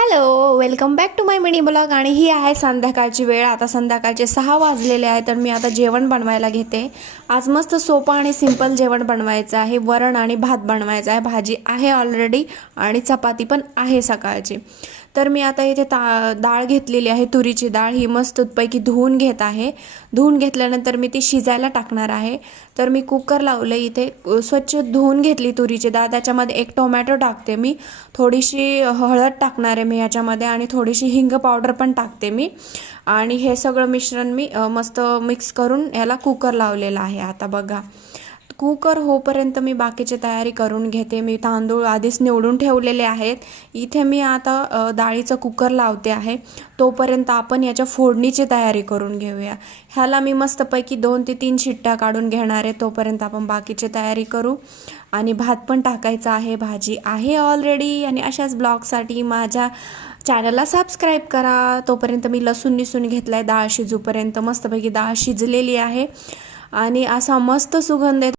Hello, welcome back to my mini blog. आणि ही आहे संध्याकाळची वेळ. आता संध्याकाळचे 6 वाजलेले आहे, तर मी आता जेवण बनवायला घेते. आज मस्त सोपं आणि सिंपल जेवण बनवायचं आहे. वरण आणि भात बनवायचा आहे. भाजी आहे ऑलरेडी आणि चपाती पण आहे सकाळची. तर मी आता इथे डाळ घेतलेली आहे, तुरीची डाळ. ही मस्तपैकी धुवून घेत आहे. धुवून घेतल्यानंतर मी ती शिजायला टाकणार आहे. तर मी कुकर लावलं. इथे स्वच्छ धुवून घेतली तुरीची डाळ. त्याच्यामध्ये एक टोमॅटो टाकते मी, थोडीशी हळद टाकणार आहे मी याच्यामध्ये, आणि थोडीशी हिंग पावडर पण टाकते मी. आणि हे सगळं मिश्रण मी मस्त मिक्स करून याला कुकर लावलेला आहे. आता बघा, कुकर होईपर्यंत मी बाकीची तयारी करून घेते. मी तांदूळ आधीच निवडून ठेवलेले आहेत. इथे मी आता डाळीचं कुकर लावते आहे. तोपर्यंत आपण याच्या फोडणीची तयारी करून घेऊया. ह्याला मी मस्तपैकी 2 ते 3 शिट्ट्या काढून घेणार आहे. तोपर्यंत आपण बाकीची तयारी करू. आणि भात पण टाकायचा आहे, भाजी आहे ऑलरेडी. आणि अशाच ब्लॉगसाठी माझ्या चॅनलला सबस्क्राईब करा. तोपर्यंत मी लसूण निसून घेतला आहे डाळ शिजूपर्यंत. मस्तपैकी डाळ शिजलेली आहे आणि असा मस्त सुगंध